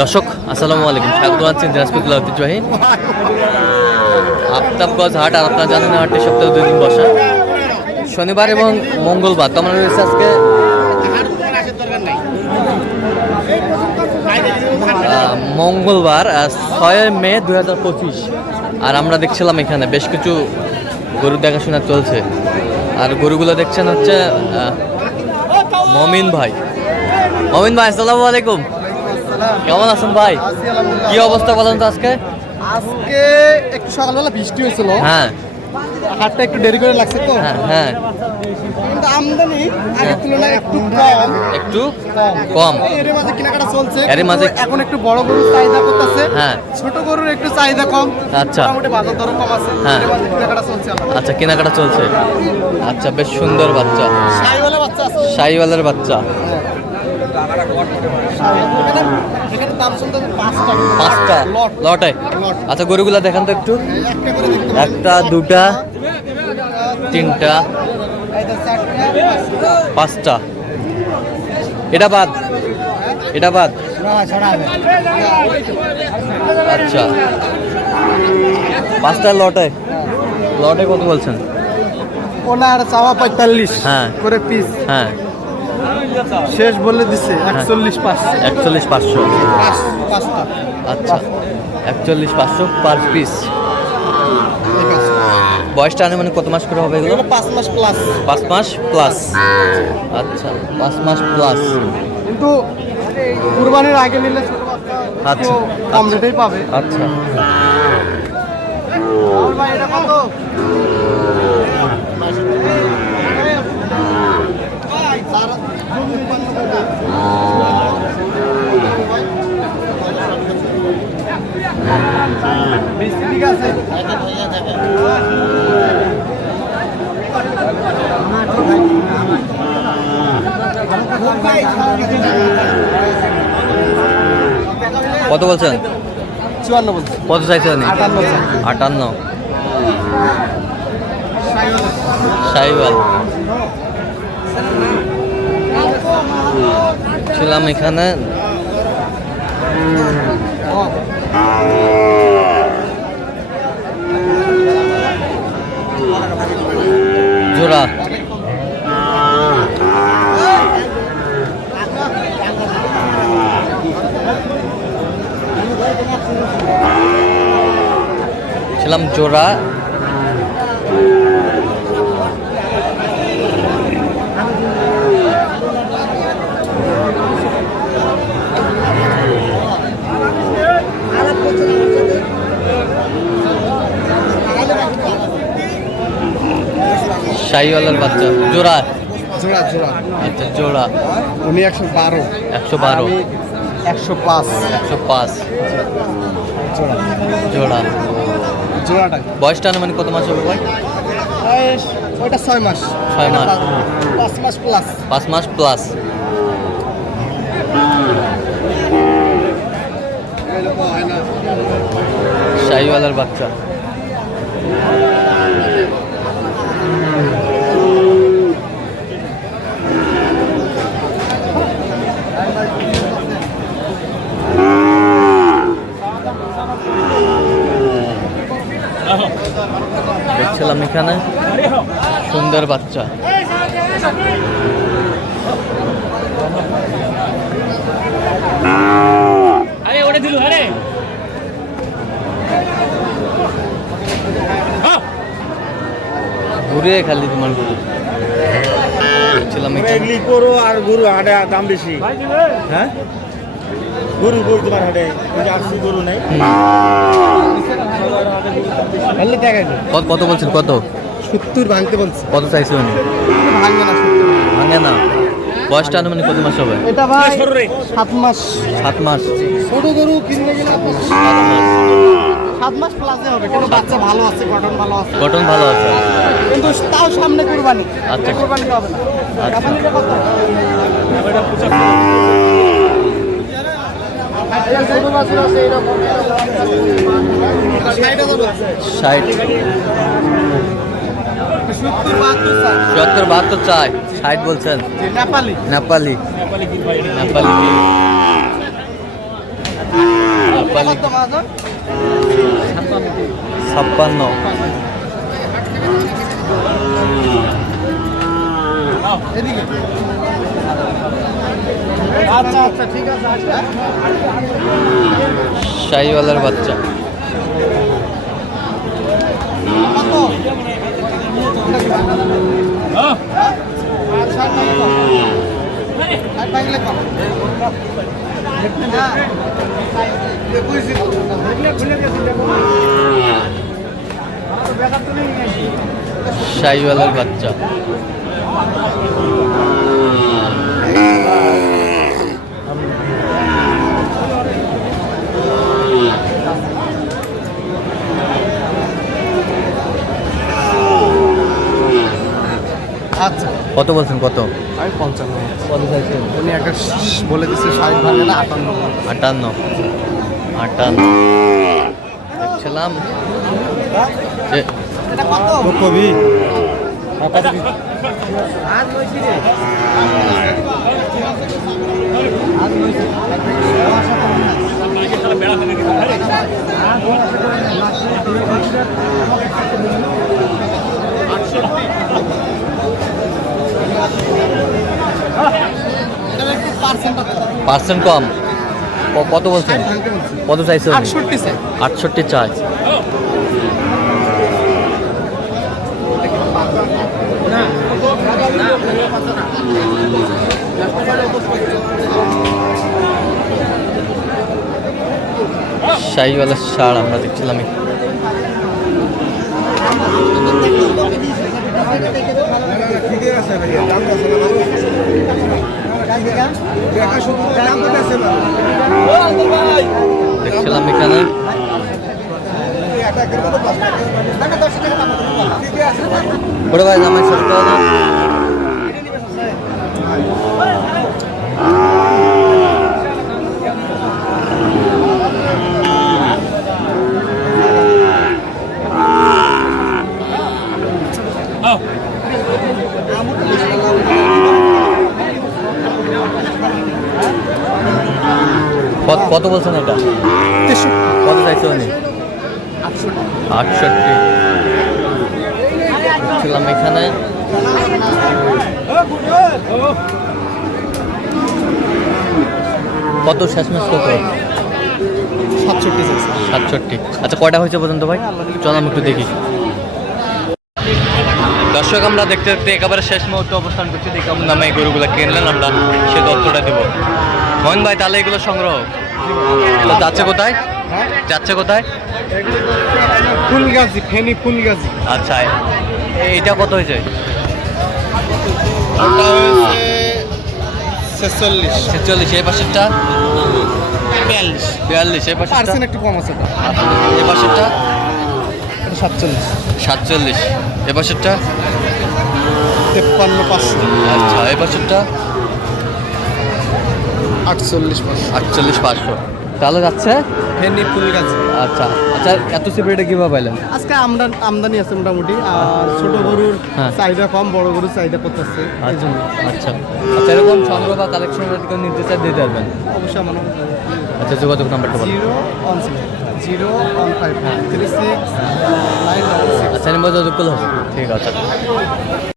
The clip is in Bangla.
দর্শক আসসালামু আলাইকুম, স্বাগত আছেন দিনাজপুর জেলার ঐতিহ্যবাহী আফতাবগঞ্জ হাট। আর আপনারা জানেন হাটটি সপ্তাহে 2 দিন বসা, শনিবার এবং মঙ্গলবার। তো আমরা রয়েছে আজকে মঙ্গলবার 6 মে 2025। আর আমরা দেখছিলাম এখানে বেশ কিছু গরু দেখাশোনা চলছে। আর গরুগুলো দেখছেন হচ্ছে মমিন ভাই। মমিন ভাই আসসালামু আলাইকুম, কেমন আছেন ভাই? কি অবস্থা বলেন তো আজকে? আজকে একটু সকালবেলা বৃষ্টি হয়েছিল, হ্যাঁ হাটটা একটু দেরি করে লাগছে তো, হ্যাঁ কিন্তু আমদানি আগের তুলনায় একটু কম। একটু কম। এর মাঝে কেনাকাটা চলছে, এর মাঝে এখন একটু বড় গরুর চাহিদা করতেছে, হ্যাঁ ছোট গরুর একটু চাহিদা কম। আচ্ছা মোটামুটি বাজার দরও কম আছে, হ্যাঁ। এর মাঝে কেনাকাটা চলছে। আচ্ছা কেনাকাটা চলছে। আচ্ছা বেশ সুন্দর বাচ্চা, শাহিওয়ালা বাচ্চা আছে, শাহিওয়ালের বাচ্চা। এখানে দাম চলতে 5টা লটে। আচ্ছা গরুগুলা দেখান তো একটু। একটা করে দেখতে 1টা 2টা 3টা 5টা। এটা বাদ, এটা বাদ। আচ্ছা 5টা লটে। লটে কত বলছেন? ওনার চাওয়া 45 হ্যাঁ করে পিস, হ্যাঁ শেষ বলে দিচ্ছে 41,500। 41,500। পাঁচটা। আচ্ছা 41,500 পার পিস। ঠিক আছে, বয়সটা আনুমানিক কত মাস করে হবে এগুলো? 5 মাস প্লাস। 5 মাস প্লাস। আচ্ছা 5 মাস প্লাস। কিন্তু কুরবানির আগে নিলে ছোট বাচ্চা আচ্ছা, একটু কম রেটেই পাবে। আচ্ছা আর ভাই এটা কত? ঠিক আছে, কত বলছেন? 54 বলছে। কত চাইছেন? 58। 58। শাহিওয়াল ছিলাম এখানে। জোড়া ছিলাম জোড়া। শাহিওয়ালের বাচ্চা জোড়া। জোড়া জোড়া। আচ্ছা জোড়া। উনি 112, 112। 105। 105 জোড়া জোড়া। জোড়াটা বয়সটা আনুমানিক কত মাস হবে ভাই? বয়স ওইটা 6 মাস। 6 মাস। 5 মাস প্লাস। 5 মাস প্লাস। শাহিওয়ালের বাচ্চা। দেখছিলাম এখানে সুন্দর বাচ্চা। ঘুরে খালি তোমার গরু দেখছিলাম এখানে। করো আর গরু হাটে দাম বেশি। হ্যাঁ গরু গরু তোমার হাটে আসছি গরু নেই। কত বলছেন? কত? 70 ভাঙতে বলছে। কত চাইছে উনি? ভাঙবে না, 70 ভাঙে না। বয়সটা আনুমানিক কত মাস হবে? এটা ভাই 7 মাস। 7 মাস। ছোট গরু কিনলে গেলে 7 মাস। 7 মাস প্লাসে হবে, কিন্তু বাচ্চা ভালো আছে, গঠন ভালো আছে, গঠন ভালো আছে। কিন্তু তাও সামনে কুরবানি। আচ্ছা। কুরবানি হবে না। আচ্ছা। আপনি এটা কত? ছোট বাছুর আছে এরকম 60। 70-72 চাই। 60 বলছেন? নেপালি। নেপালি। নেপালি 56। এদিকে আচ্ছা আচ্ছা ঠিক আছে আচ্ছা শাহিওয়ালার বাচ্চা। শাহিওয়ালার বাচ্চা। আচ্ছা কত বলছেন? কত? আমি 55 কত চাইছেন? উনি একটা বলে দিচ্ছে 60 ভাঙে না 58 58। দেখছিলাম যে এটা কত কবি পার্সেন্ট কম। কত বলছেন? কত চাইছেন? 68 স্যার 68 চাই। শাহিওয়ালা ষাঁড় আমরা দেখছিলাম। দেখছিলাম এখানে বড় ভাই জামাই সরকার কত বলছেন এটা? কত চাইছে উনি? 68 ছিলাম এখানে। কত শেষমেশ কত? 67। আচ্ছা কয়টা হয়েছে পর্যন্ত ভাই? চল আমি একটু দেখি। দর্শক আমরা দেখতে দেখতে একেবারে শেষ মুহূর্তে অবস্থান করছি। দেখি কেমন দামে এই গরুগুলো কিনলেন, আমরা সে তথ্যটা দেবো। মোহন ভাই তাহলে এগুলো সংগ্রহ তো যাচ্ছে কোথায়? যাচ্ছে কোথায়? ফুলগাজী ফেনী ফুলগাজী। আচ্ছা এইটা কত হয়েছে? ওটা হয়েছে 46 এই পাশেরটা 42 এই পাশেরটা পার্সেন্ট একটু কম আছে এই পাশেরটা 47 এই পাশেরটা 53 আচ্ছা এই পাশেরটা 48 500। তাহলে যাচ্ছে ফেনী ফুলগাজী। আচ্ছা আচ্ছা এত সিপারেটে কীভাবে পাইলেন? আজকে আমদানি আছে মোটামুটি, আর ছোট গরুর হ্যাঁ। চাহিদা কম, বড় গরুর চাহিদা করতেছে। আচ্ছা আচ্ছা আচ্ছা এরকম সংগ্রহ বা কালেকশন নিতে চাই দিতে পারবেন? অবশ্যই আমার আচ্ছা যোগাযোগ নাম্বারটা বলুন। 01536 966। আচ্ছা নাম্বার যোগাযোগ করলে হবে। ঠিক আছে।